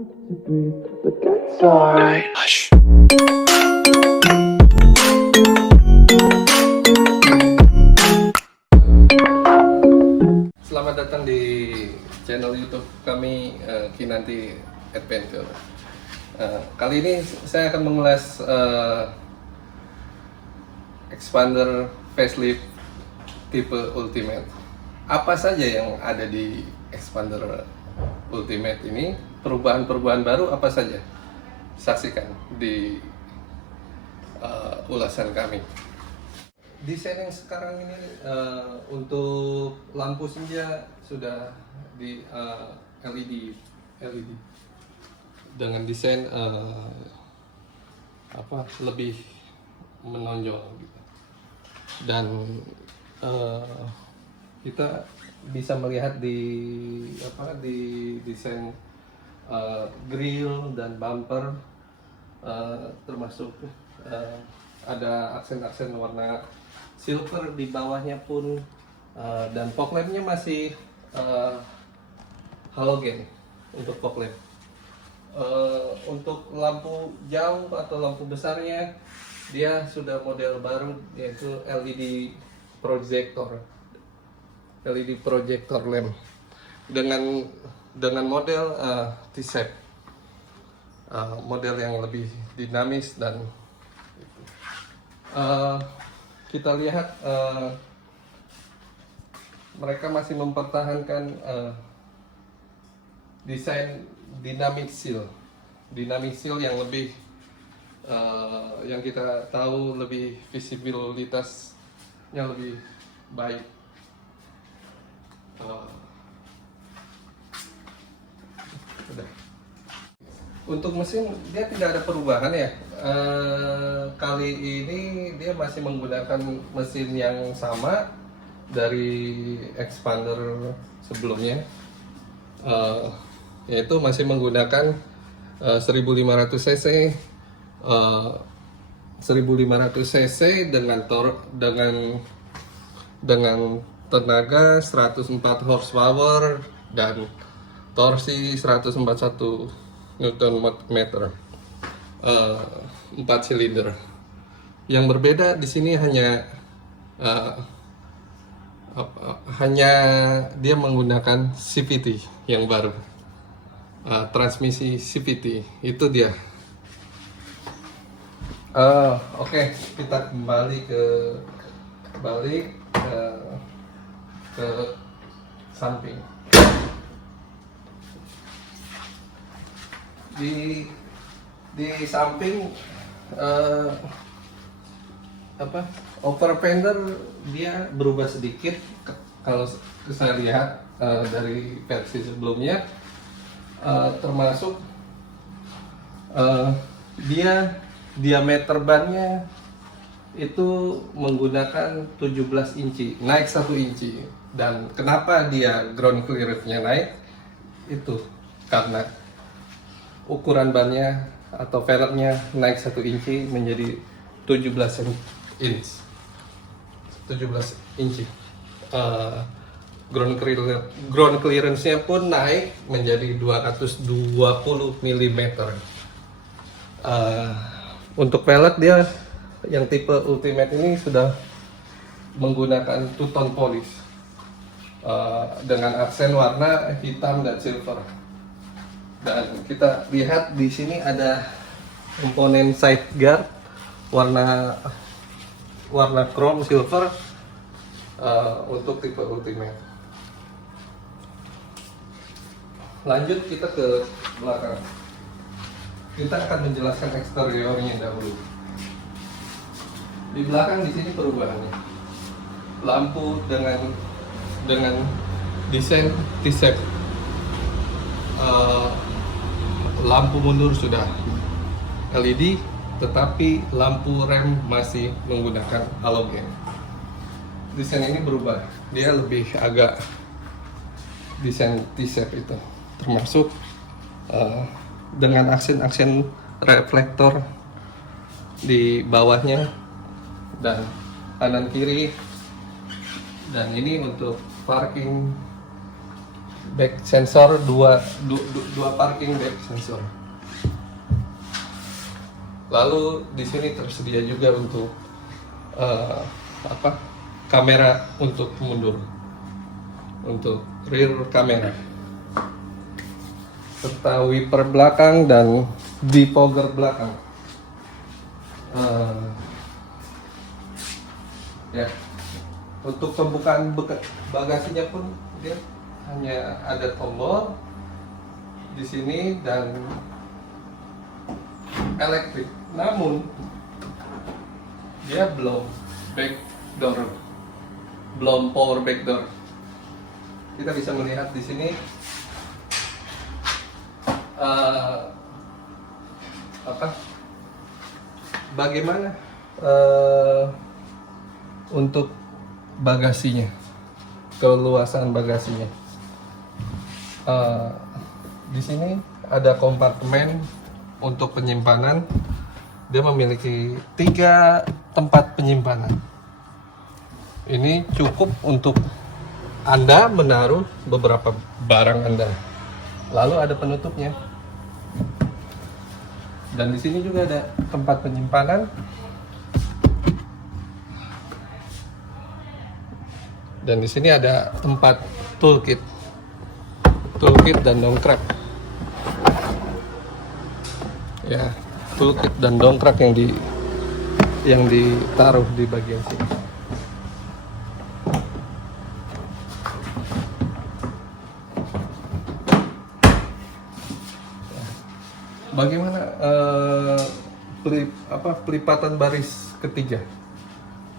to breathe, but that's alright. Hush. Selamat datang di channel YouTube kami, Kinanti Adventure. Kali ini saya akan mengulas expander facelift tipe Ultimate. Apa saja yang ada di expander Ultimate ini? Perubahan-perubahan baru apa saja? Saksikan di ulasan kami. Desain yang sekarang ini untuk lampu senja sudah di LED dengan desain lebih menonjol gitu. Dan kita bisa melihat di desain grill dan bumper, termasuk ada aksen-aksen warna silver di bawahnya pun, dan fog lampnya masih halogen untuk fog lamp. Untuk lampu jauh atau lampu besarnya dia sudah model baru, yaitu LED projector lamp dengan model T-shape, model yang lebih dinamis. Dan kita lihat mereka masih mempertahankan desain dynamic seal yang lebih yang kita tahu lebih visibilitasnya lebih baik. Untuk mesin dia tidak ada perubahan ya. Kali ini dia masih menggunakan mesin yang sama dari expander sebelumnya, yaitu masih menggunakan 1500 cc 1500 cc dengan tenaga 104 horsepower dan torsi 141 Newton meter, 4 silinder. Yang berbeda di sini hanya dia menggunakan CVT yang baru, transmisi CVT itu dia. Oke, kita kembali ke samping. Di samping over fender dia berubah sedikit kalau saya lihat dari versi sebelumnya, termasuk dia diameter bannya itu menggunakan 17 inci, naik 1 inci. Dan kenapa dia ground clearance-nya naik? Itu karena ukuran bannya atau velgnya naik 1 inci menjadi 17 inci. Ground clearance-nya pun naik menjadi 220 mm. Untuk velg dia yang tipe Ultimate ini sudah menggunakan two-tone polish dengan aksen warna hitam dan silver. Dan kita lihat di sini ada komponen side guard warna chrome silver untuk tipe Ultimate. Lanjut kita ke belakang. Kita akan menjelaskan eksteriornya dahulu. Di belakang di sini perubahannya. Lampu dengan desain T-shape. Lampu mundur sudah LED, tetapi lampu rem masih menggunakan halogen. Desain ini berubah, dia lebih agak desain T-shape itu, termasuk dengan aksen-aksen reflektor di bawahnya dan kanan kiri. Dan ini untuk parking back sensor, dua parking back sensor. Lalu di sini tersedia juga untuk kamera untuk mundur, untuk rear kamera, serta wiper belakang dan defogger belakang. Ya, untuk pembukaan bagasinya pun dia hanya ada tombol di sini dan elektrik. Namun dia belum back door, belum power back door. Kita bisa melihat di sini bagaimana untuk bagasinya, keluasan bagasinya. Di sini ada kompartemen untuk penyimpanan. Dia memiliki 3 tempat penyimpanan. Ini cukup untuk Anda menaruh beberapa barang Anda. Lalu ada penutupnya. Dan di sini juga ada tempat penyimpanan. Dan di sini ada tempat toolkit dan dongkrak. Ya, toolkit dan dongkrak yang ditaruh di bagian sini. Bagaimana pelipatan baris ketiga?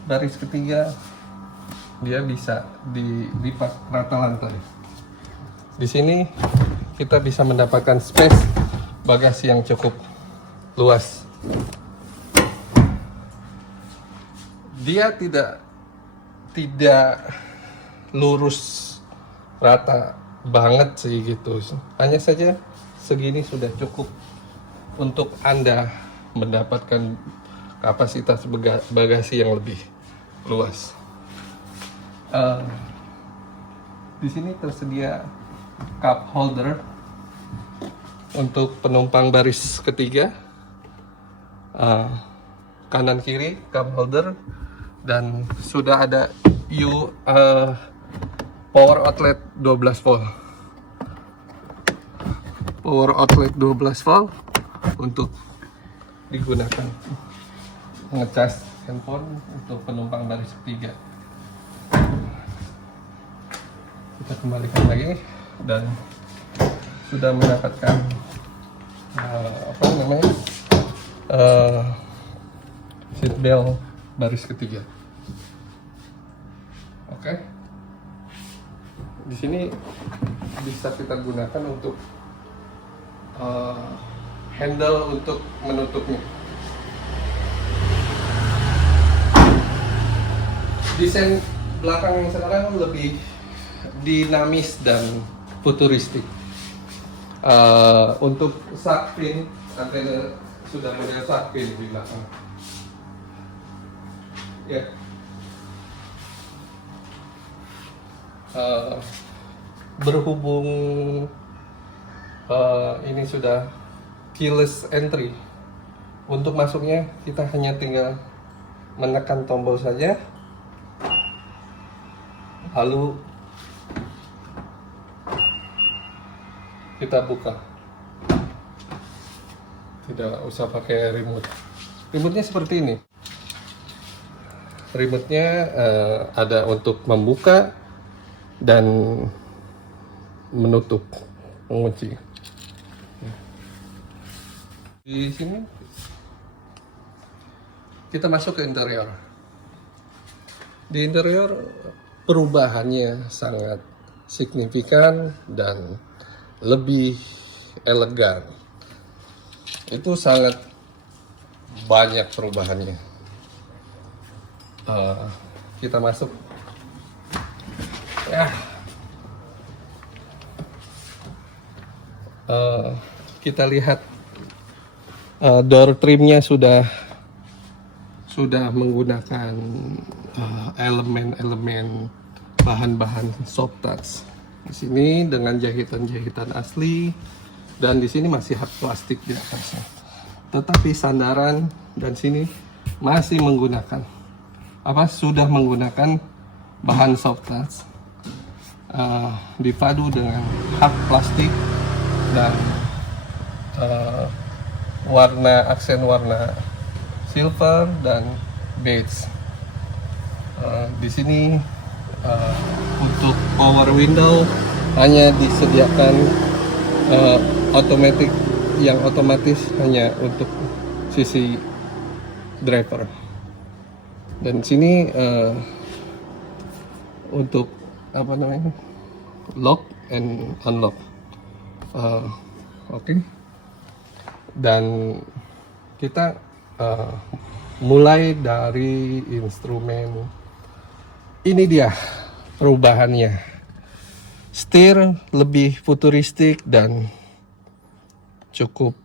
Baris ketiga dia bisa dilipat rata lantai. Di sini kita bisa mendapatkan space bagasi yang cukup luas. Dia tidak lurus rata banget sih gitu. Hanya saja segini sudah cukup untuk Anda mendapatkan kapasitas bagasi yang lebih luas. Di sini tersedia cup holder untuk penumpang baris ketiga, kanan kiri cup holder, dan sudah ada power outlet 12 volt. Power outlet 12 volt untuk digunakan ngecas handphone untuk penumpang baris ketiga. Kita kembalikan lagi dan sudah mendapatkan seat belt baris ketiga. Oke. Di sini bisa kita gunakan untuk handle untuk menutupnya. Desain belakang yang sekarang lebih dinamis dan futuristik. Untuk shark fin, antena sudah model shark fin di belakang. Ya. Berhubung ini sudah keyless entry, untuk masuknya kita hanya tinggal menekan tombol saja, lalu kita buka. Tidak usah pakai remote. Remote-nya seperti ini. Remote-nya ada untuk membuka dan menutup, mengunci. Di sini kita masuk ke interior. Di interior perubahannya sangat signifikan dan lebih elegan. Itu sangat banyak perubahannya. Kita masuk. Ya. Kita lihat door trimnya sudah menggunakan elemen-elemen bahan-bahan soft touch Di sini dengan jahitan-jahitan asli, dan di sini masih hard plastik di atasnya. Tetapi sandaran dan sini masih menggunakan sudah menggunakan bahan soft touch, dipadu dengan hard plastik dan aksen warna silver dan beige. Di sini untuk power window hanya disediakan otomatis hanya untuk sisi driver. Dan sini untuk lock and unlock. Oke. Dan kita mulai dari instrumen. Ini dia perubahannya. Setir lebih futuristik dan cukup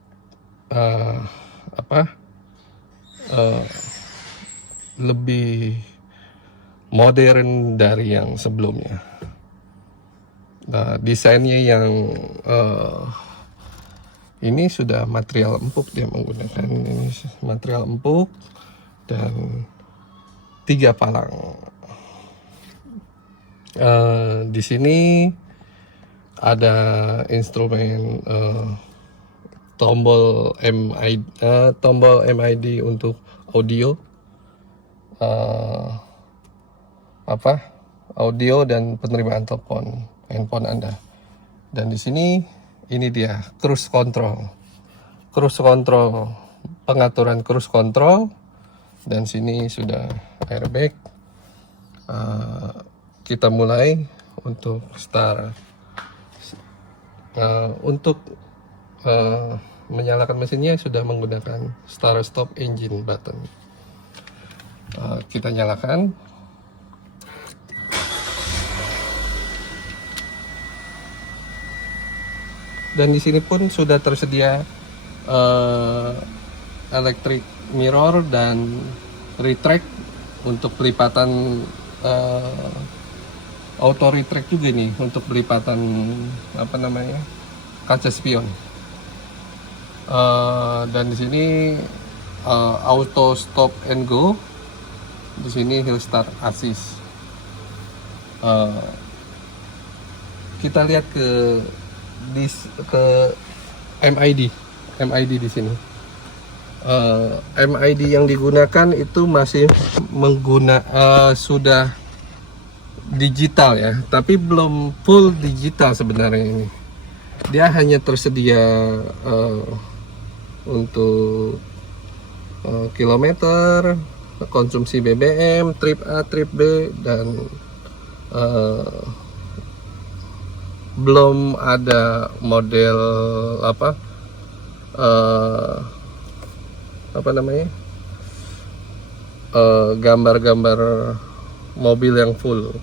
lebih modern dari yang sebelumnya. Nah, desainnya yang ini sudah material empuk, dia menggunakan ini material empuk dan 3 palang. Di sini ada instrumen tombol MID untuk audio, audio dan penerimaan telepon handphone Anda. Dan di sini ini dia cruise control, pengaturan cruise control, dan sini sudah airbag. Kita mulai untuk start. Untuk menyalakan mesinnya sudah menggunakan start stop engine button. Kita nyalakan. Dan di sini pun sudah tersedia electric mirror dan retract untuk pelipatan, auto retract juga nih untuk pelipatan kaca spion. Dan di sini auto stop and go. Di sini hill start assist. Kita lihat ke MID di sini. MID yang digunakan itu masih sudah digital ya, tapi belum full digital sebenarnya ini. Dia hanya tersedia untuk kilometer, konsumsi BBM, trip A, trip B, dan belum ada model gambar-gambar mobil yang full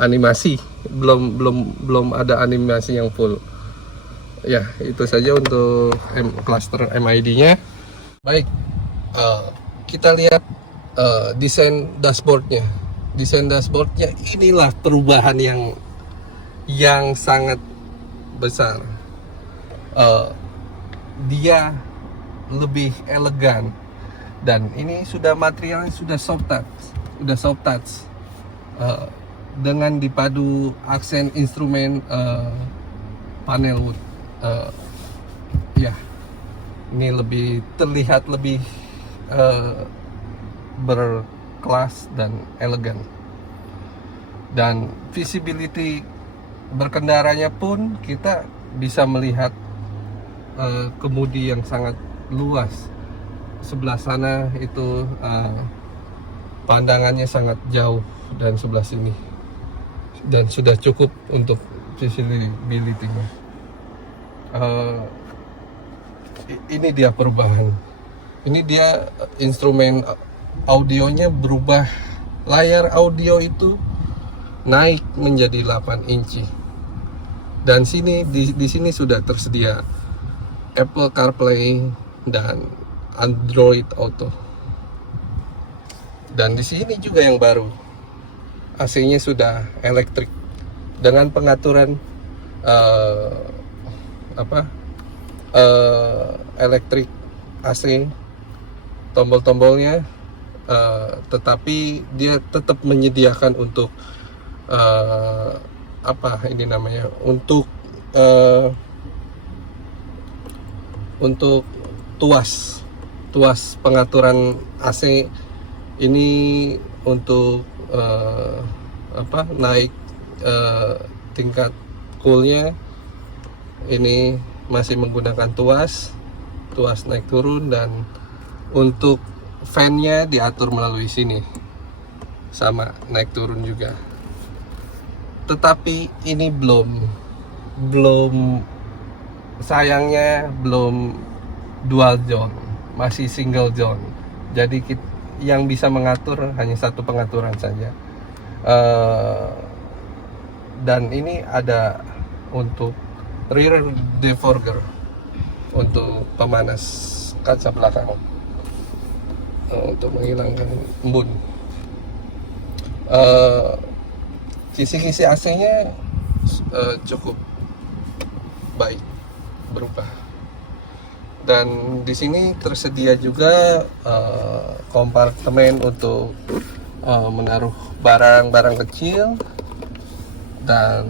animasi, belum ada animasi yang full. Ya, itu saja untuk cluster MID-nya. Baik, kita lihat desain dashboardnya. Desain dashboardnya inilah perubahan yang sangat besar. Dia lebih elegan, dan ini sudah materialnya sudah soft touch, dengan dipadu aksen instrumen panel wood. Ya, ini terlihat lebih berkelas dan elegan, dan visibility berkendaranya pun kita bisa melihat kemudi yang sangat luas. Sebelah sana itu pandangannya sangat jauh, dan sebelah sini, dan sudah cukup untuk visibility-nya. Ini dia perubahan. Ini dia instrumen audionya berubah. Layar audio itu naik menjadi 8 inci. Dan di sini sudah tersedia Apple CarPlay dan Android Auto. Dan di sini juga yang baru, AC-nya sudah elektrik dengan pengaturan eh, apa elektrik AC, tombol-tombolnya, tetapi dia tetap menyediakan untuk apa ini namanya, untuk tuas pengaturan AC ini, untuk naik tingkat coolnya ini masih menggunakan tuas naik turun, dan untuk fan-nya diatur melalui sini, sama naik turun juga. Tetapi ini belum sayangnya belum dual zone, masih single zone. Jadi yang bisa mengatur hanya satu pengaturan saja. Dan ini ada untuk rear defogger, untuk pemanas kaca belakang, untuk menghilangkan embun. Kisi-kisi AC-nya cukup baik, berubah. Dan di sini tersedia juga kompartemen untuk menaruh barang-barang kecil. Dan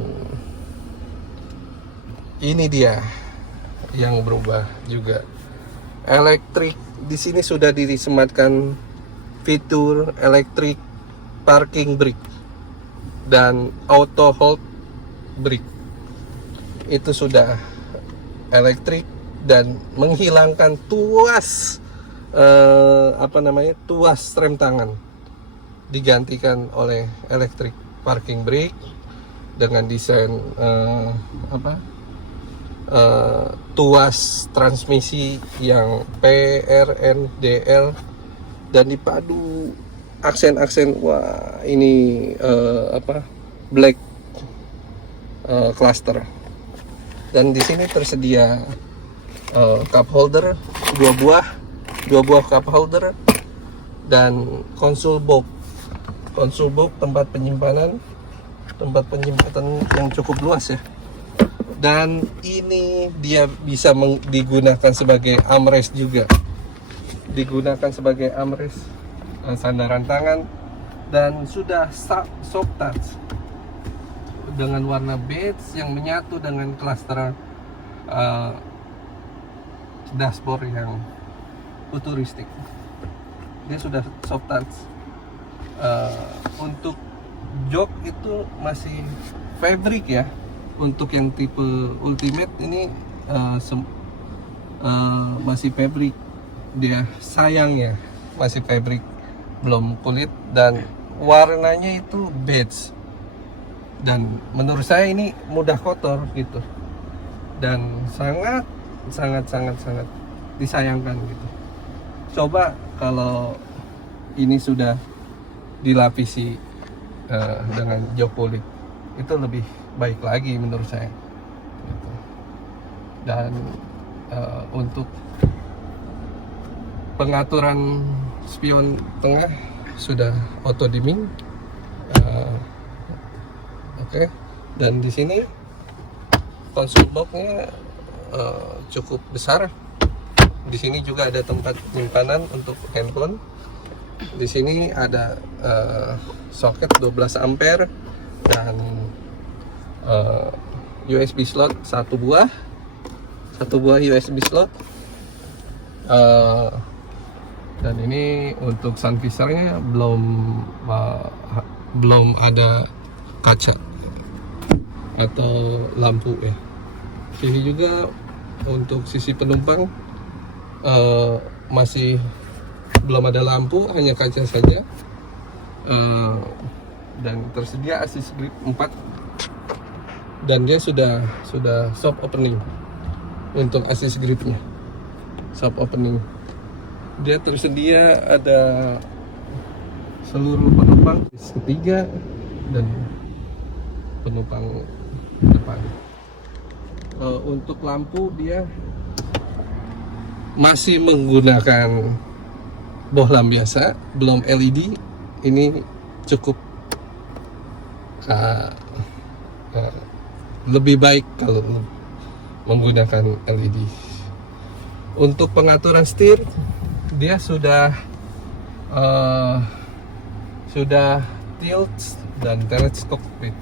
ini dia yang berubah juga. Elektrik di sini sudah disematkan fitur elektrik parking brake dan auto hold brake. Itu sudah elektrik dan menghilangkan tuas tuas rem tangan, digantikan oleh elektrik parking brake dengan desain tuas transmisi yang PRNDL, dan dipadu aksen-aksen, wah ini black cluster. Dan di sini tersedia cup holder, dua buah cup holder, dan console box tempat penyimpanan yang cukup luas ya. Dan ini dia bisa digunakan sebagai armrest juga, sandaran tangan, dan sudah soft touch dengan warna beige yang menyatu dengan klaster dashboard yang futuristik. Dia sudah soft touch. Untuk jok itu masih fabric ya. Untuk yang tipe Ultimate ini masih fabric. Dia sayangnya masih fabric, belum kulit, dan warnanya itu beige. Dan menurut saya ini mudah kotor gitu. Dan sangat disayangkan gitu. Coba kalau ini sudah dilapisi dengan jok kulit, itu lebih baik lagi menurut saya gitu. Dan untuk pengaturan spion tengah sudah auto dimming. Oke. Dan di sini console box-nya cukup besar. Di sini juga ada tempat penyimpanan untuk handphone. Di sini ada soket 12 ampere dan USB slot satu buah USB slot. Dan ini untuk sun visor-nya belum ada kaca atau lampu ya. Sini juga untuk sisi penumpang masih belum ada lampu, hanya kaca saja. Dan tersedia assist grip 4, dan dia sudah soft opening. Untuk assist gripnya soft opening. Dia tersedia ada seluruh penumpang ketiga dan penumpang depan. Untuk lampu dia masih menggunakan bohlam biasa, belum LED. Ini cukup lebih baik kalau menggunakan LED. Untuk pengaturan setir, dia sudah tilt dan teleskopik,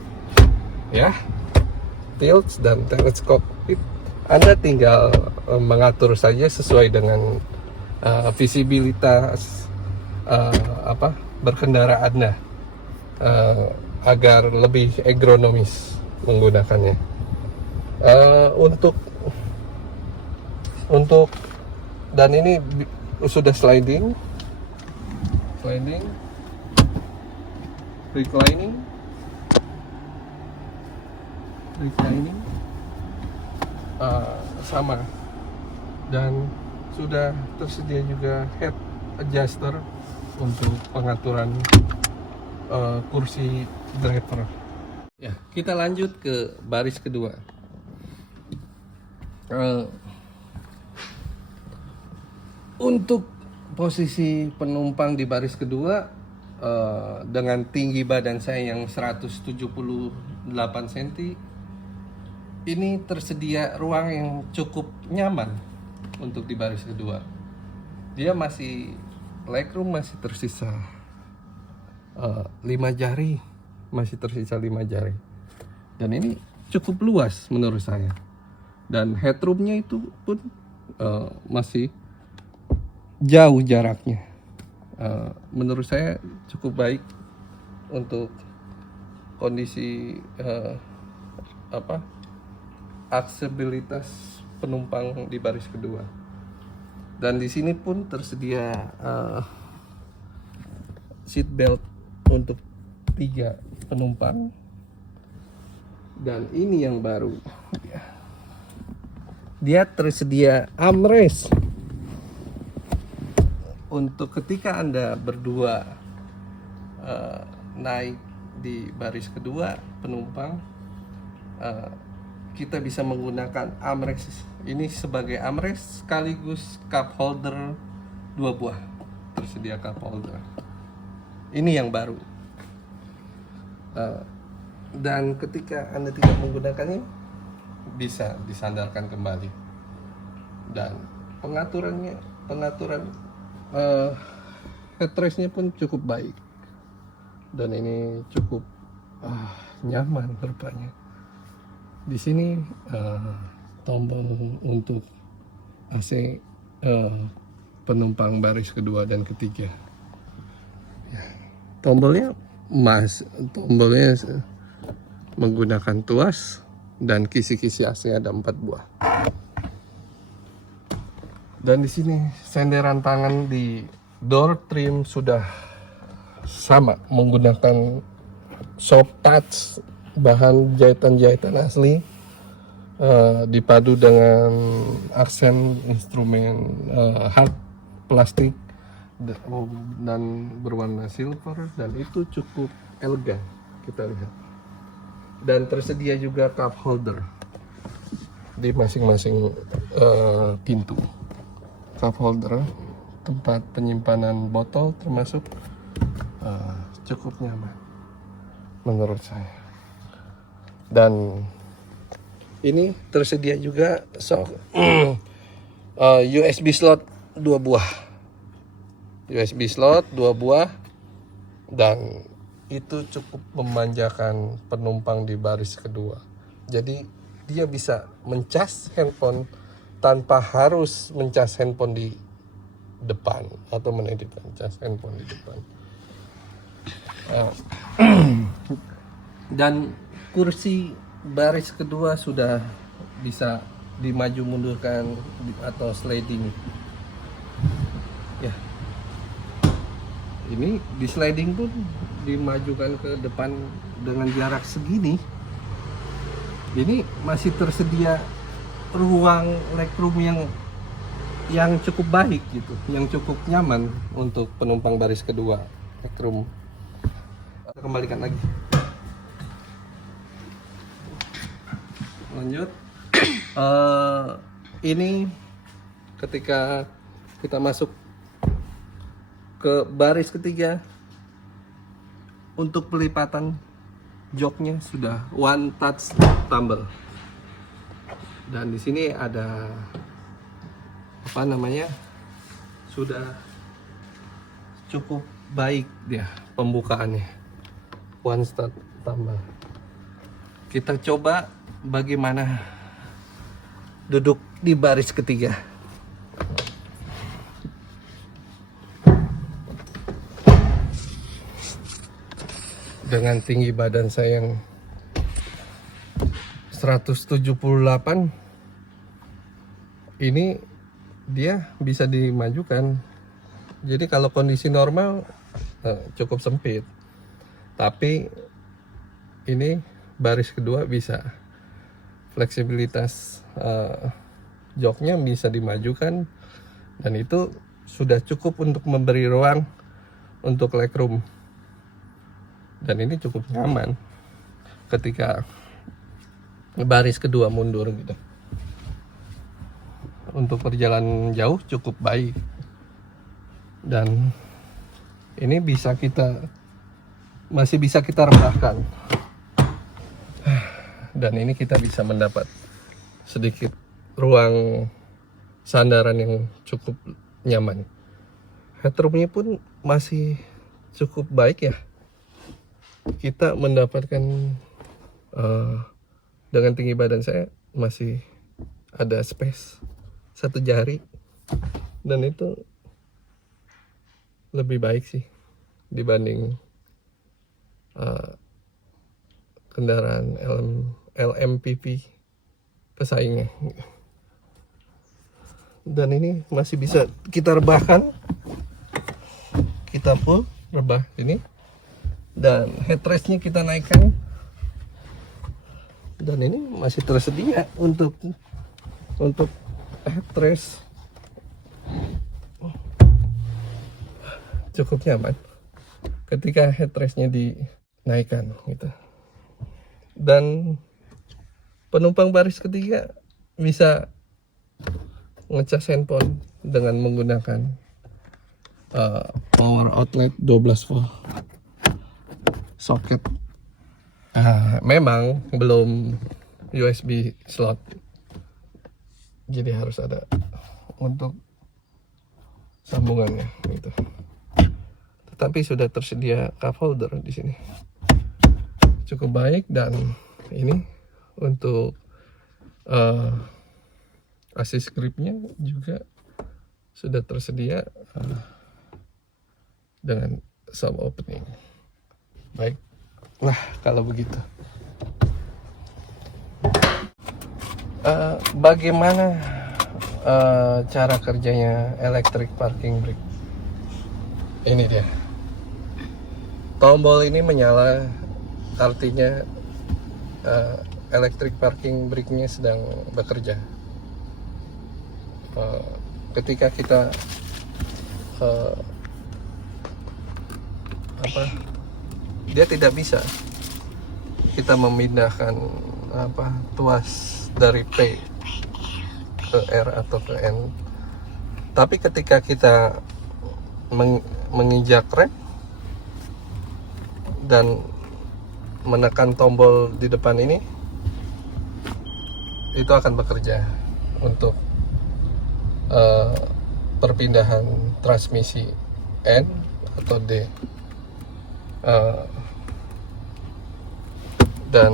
ya. Tilt dan teleskopik. Anda tinggal mengatur saja sesuai dengan visibilitas berkendara Anda, agar lebih ergonomis menggunakannya. Untuk dan ini sudah sliding, reclining, sama, dan sudah tersedia juga head adjuster untuk pengaturan kursi driver. Ya, kita lanjut ke baris kedua. Untuk posisi penumpang di baris kedua, dengan tinggi badan saya yang 178 cm, ini tersedia ruang yang cukup nyaman untuk di baris kedua. Dia masih legroom, masih tersisa 5 jari, dan ini cukup luas menurut saya, dan headroomnya itu pun masih jauh jaraknya. Menurut saya cukup baik untuk kondisi aksesibilitas penumpang di baris kedua. Dan di sini pun tersedia seat belt untuk 3 penumpang. Dan ini yang baru, dia tersedia armrest untuk ketika Anda berdua naik di baris kedua penumpang, kita bisa menggunakan armrest ini sebagai armrest sekaligus cup holder 2 buah. Tersedia cup holder. Ini yang baru. Dan ketika Anda tidak menggunakannya, bisa disandarkan kembali. Dan pengaturan headrestnya pun cukup baik, dan ini cukup nyaman rupanya. Di sini tombol untuk AC penumpang baris kedua dan ketiga. Ya, tombolnya menggunakan tuas, dan kisi-kisi AC ada 4 buah. Dan di sini senderan tangan di door trim sudah sama, menggunakan soft touch, bahan jahitan asli, dipadu dengan aksen instrumen hard plastik dan berwarna silver, dan itu cukup elegan kita lihat. Dan tersedia juga cup holder di masing-masing pintu. Cup holder, tempat penyimpanan botol termasuk, cukup nyaman menurut saya. Dan ini tersedia juga USB slot 2 buah, dan itu cukup memanjakan penumpang di baris kedua. Jadi dia bisa mencas handphone tanpa harus mencas handphone di depan atau menitipkan cas handphone di depan. Dan kursi baris kedua sudah bisa dimaju mundurkan atau sliding. Ya, ini di sliding pun dimajukan ke depan dengan jarak segini. Ini masih tersedia ruang legroom yang cukup baik gitu, yang cukup nyaman untuk penumpang baris kedua legroom. Kembalikan lagi. Lanjut. Ini ketika kita masuk ke baris ketiga, untuk pelipatan joknya sudah one touch tumble. Dan di sini ada apa namanya, sudah cukup baik dia pembukaannya, one touch tumble. Kita coba bagaimana duduk di baris ketiga. Dengan tinggi badan saya yang 178, ini dia bisa dimajukan. Jadi kalau kondisi normal cukup sempit, tapi ini baris kedua bisa. Fleksibilitas joknya bisa dimajukan, dan itu sudah cukup untuk memberi ruang untuk legroom. Dan ini cukup nyaman ketika baris kedua mundur gitu. Untuk perjalanan jauh cukup baik. Dan ini masih bisa kita rebahkan. Dan ini kita bisa mendapat sedikit ruang sandaran yang cukup nyaman. Headroomnya pun masih cukup baik ya. Kita mendapatkan dengan tinggi badan saya masih ada space 1 jari, dan itu lebih baik sih dibanding kendaraan LMPV pesaingnya. Dan ini masih bisa kita rebahkan, kita pull rebah ini, dan headrestnya kita naikkan, dan ini masih tersedia untuk headrest. Cukup nyaman ketika headrestnya dinaikkan gitu. Dan penumpang baris ketiga bisa ngecas handphone dengan menggunakan power outlet 12 volt soket. Memang belum USB slot, jadi harus ada untuk sambungannya gitu. Tetapi sudah tersedia cup holder di sini, cukup baik. Dan ini untuk assist gripnya juga sudah tersedia dengan sub opening. Baiklah kalau begitu. Bagaimana cara kerjanya electric parking brake? Ini dia. Tombol ini menyala, artinya electric parking brake-nya sedang bekerja. Ketika kita dia tidak bisa kita memindahkan tuas dari P ke R atau ke N. Tapi ketika kita menginjak rem dan menekan tombol di depan ini, itu akan bekerja untuk perpindahan transmisi N atau D. Dan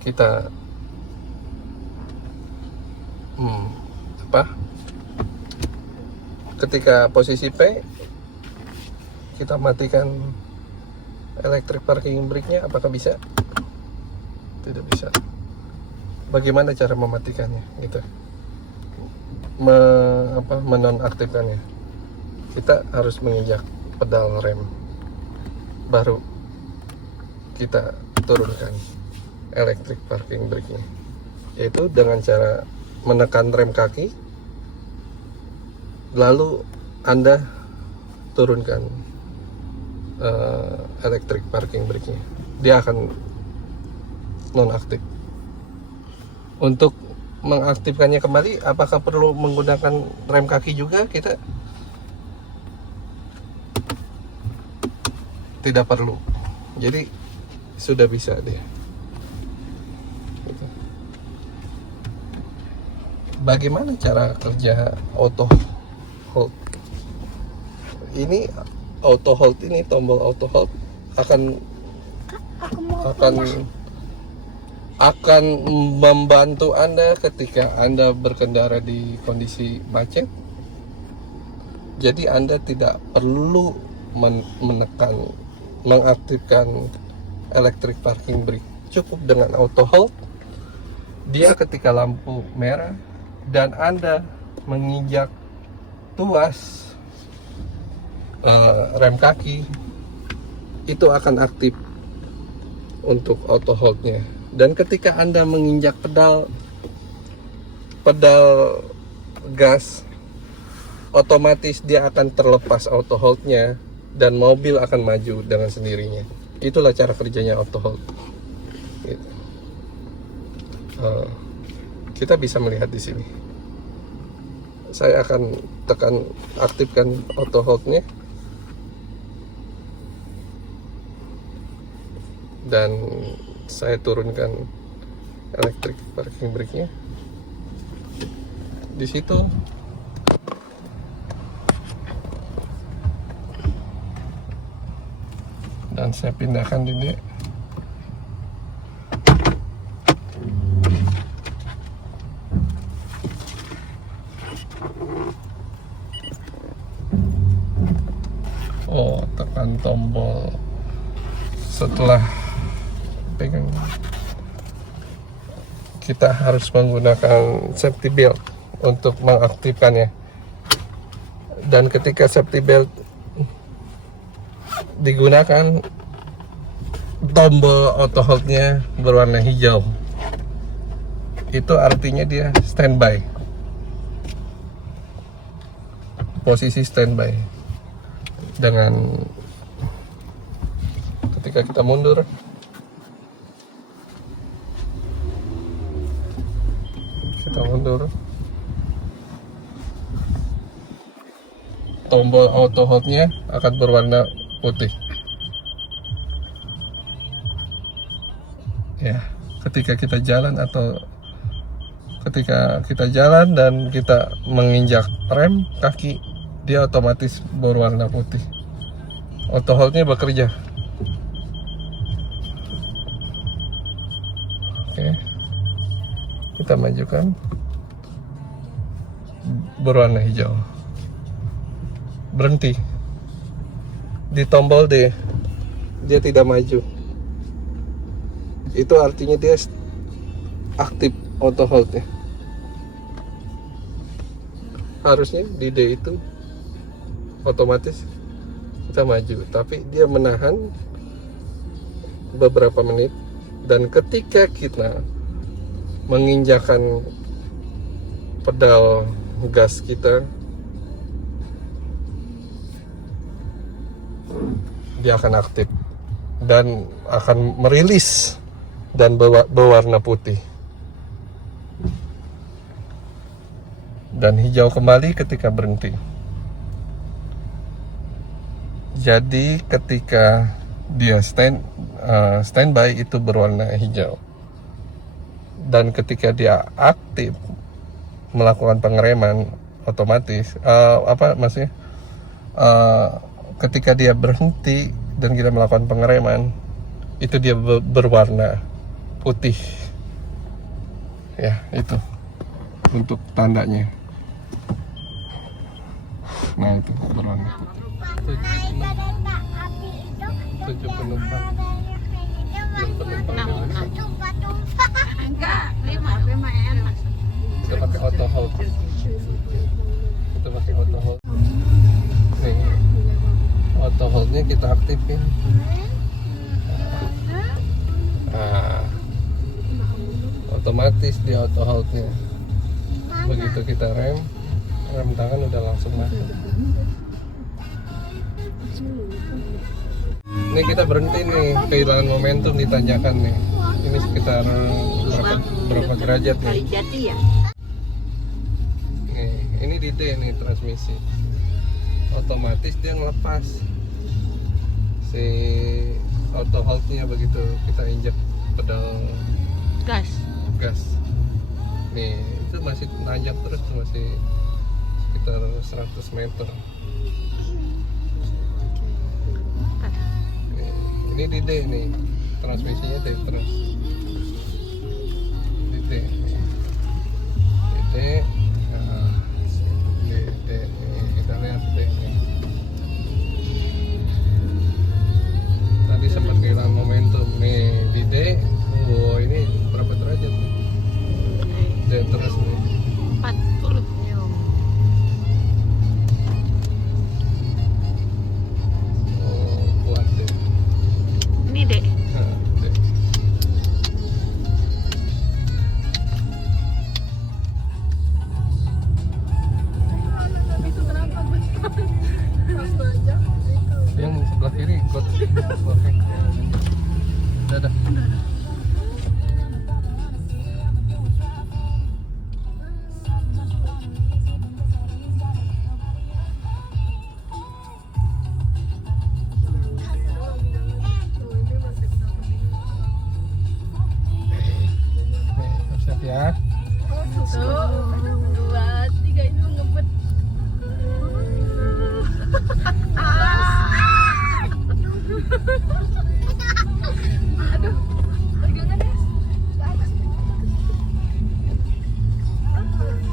kita ketika posisi P, kita matikan electric parking brake-nya. Apakah bisa? Tidak bisa. Bagaimana cara mematikannya gitu, menonaktifkannya? Kita harus menginjak pedal rem, baru kita turunkan electric parking brake-nya, yaitu dengan cara menekan rem kaki, lalu Anda turunkan electric parking brake-nya. Dia akan nonaktif. Untuk mengaktifkannya kembali, apakah perlu menggunakan rem kaki juga? Kita tidak perlu. Jadi sudah bisa dia. Gitu. Bagaimana cara kerja auto hold? Ini auto hold ini, tombol auto hold akan membantu Anda ketika Anda berkendara di kondisi macet. Jadi Anda tidak perlu mengaktifkan electric parking brake. Cukup dengan auto hold. Dia ketika lampu merah dan Anda menginjak tuas rem kaki, itu akan aktif untuk auto hold-nya. Dan ketika Anda menginjak pedal gas, otomatis dia akan terlepas auto hold-nya dan mobil akan maju dengan sendirinya. Itulah cara kerjanya auto hold. Gitu. Kita bisa melihat di sini. Saya akan aktifkan auto hold-nya. Dan saya turunkan electric parking brake-nya. Di situ dan saya pindahkan ini. Oh, tekan tombol setelah pegang. Kita harus menggunakan safety belt untuk mengaktifkannya. Dan ketika safety belt digunakan, tombol auto hold-nya berwarna hijau. Itu artinya dia standby. Posisi standby. Dengan ketika kita mundur, tombol auto hold-nya akan berwarna putih. Ya, ketika kita jalan dan kita menginjak rem kaki, dia otomatis berwarna putih. Auto hold-nya bekerja. Oke. Kita majukan, berwarna hijau. Berhenti di tombol D, dia tidak maju. Itu artinya dia aktif auto hold-nya. Harusnya di D itu otomatis kita maju, tapi dia menahan beberapa menit. Dan ketika kita menginjakan pedal gas kita, dia akan aktif dan akan merilis dan berwarna putih dan hijau kembali ketika berhenti. Jadi ketika dia standby itu berwarna hijau. Dan ketika dia aktif melakukan pengereman otomatis, ketika dia berhenti dan kita melakukan pengereman, itu dia berwarna putih. Ya, itu untuk tandanya. Nah, itu berwarna putih. 7 penumpang. 6 penumpang. Enggak, 5 enak. Kita pakai auto hold. Nih, auto hold-nya kita aktifin. Nah, otomatis di auto hold-nya. Begitu kita rem tangan udah langsung masuk. Ini kita berhenti nih, kehilangan momentum di tanjakan nih. Ini sekitar berapa derajat nih? Jati ya? Nih, ini di D nih transmisi. Otomatis dia ngelepas si auto hold-nya begitu kita injek pedal gas nih itu masih nanjak terus tuh, masih sekitar 100 meter. Ini Dide nih, transmisinya Tetras. Dide, nah, Dide, kita lihat Dide. Tadi sempat kehilangan momentum nih Dide. Oh ini berapa derajat nih? Tetras nih. 40. Oh kuat deh. Ini dek. Nah, Dek. Itu kenapa pas aja Yang sebelah kiri got. Oke. Dadah. Nih, siap ya. 1, 2, 3 itu ngebet. Aduh, pegangan ya. Ke atas.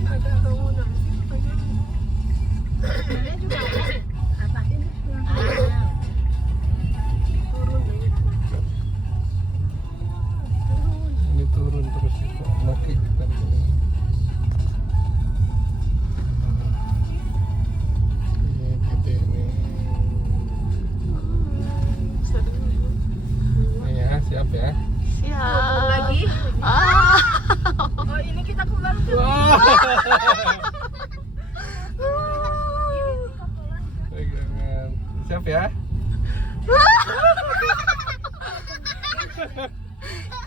Ada kamu nanti pegang. Ini juga ada. Apa ini? Turun ya. Ini turun terus lagi kita. Ini gede nih. Nih ya, siap ya. Siap. Lagi. Ah. Oh, ini kita kembali ke Pegangan. Siap ya.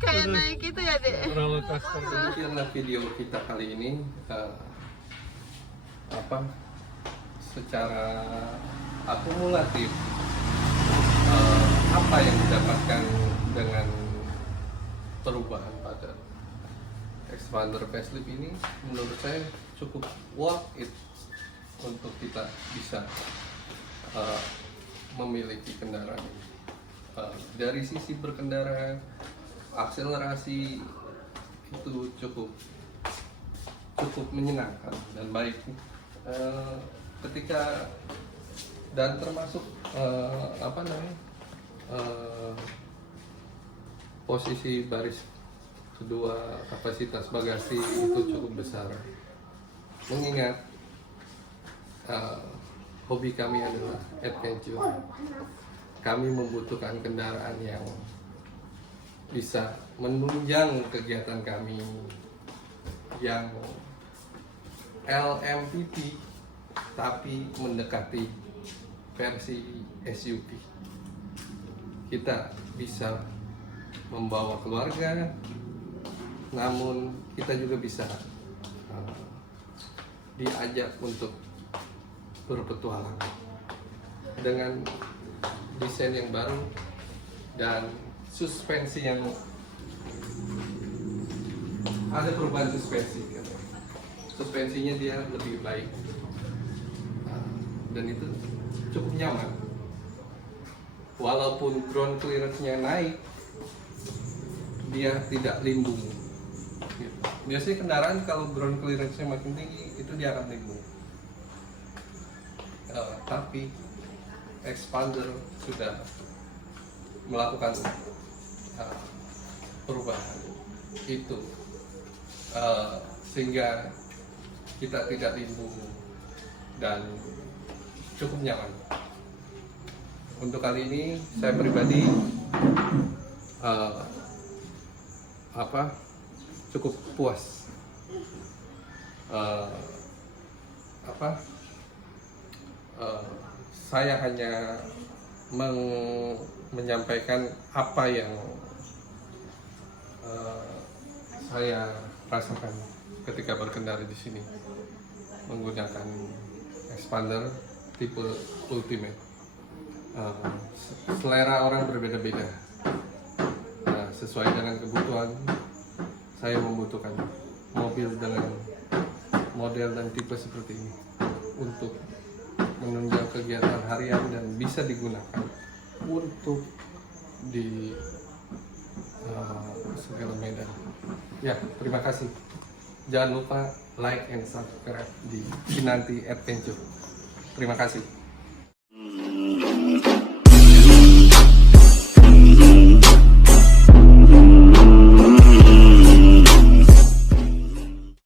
Kayak naik gitu ya dek. Roller coaster. Demikianlah video kita kali ini. Secara akumulatif apa yang didapatkan dengan perubahan pada expander facelift ini, menurut saya cukup worth it untuk kita bisa memiliki kendaraan ini. Dari sisi berkendara, akselerasi itu cukup menyenangkan dan baik. Ketika dan termasuk posisi baris kedua, kapasitas bagasi itu cukup besar. Mengingat hobi kami adalah adventure, kami membutuhkan kendaraan yang bisa menunjang kegiatan kami yang LMPT tapi mendekati versi SUV. Kita bisa membawa keluarga, namun kita juga bisa diajak untuk berpetualang dengan desain yang baru dan suspensi yang ada perubahan suspensi. Suspensinya dia lebih baik dan itu cukup nyaman. Walaupun ground clearance-nya naik, dia tidak limbung. Biasanya kendaraan kalau ground clearance-nya makin tinggi itu dia akan limbung. Tapi expander sudah melakukan perubahan itu sehingga kita tidak limbung dan cukup nyaman. Untuk kali ini saya pribadi cukup puas. Saya hanya menyampaikan apa yang saya rasakan ketika berkendara di sini menggunakan expander tipe Ultimate. selera orang berbeda-beda. Nah, sesuai dengan kebutuhan, saya membutuhkan mobil dengan model dan tipe seperti ini untuk menunjang kegiatan harian dan bisa digunakan untuk di segala medan. Ya, terima kasih. Jangan lupa like and subscribe di Kinanti Adventure. Terima kasih.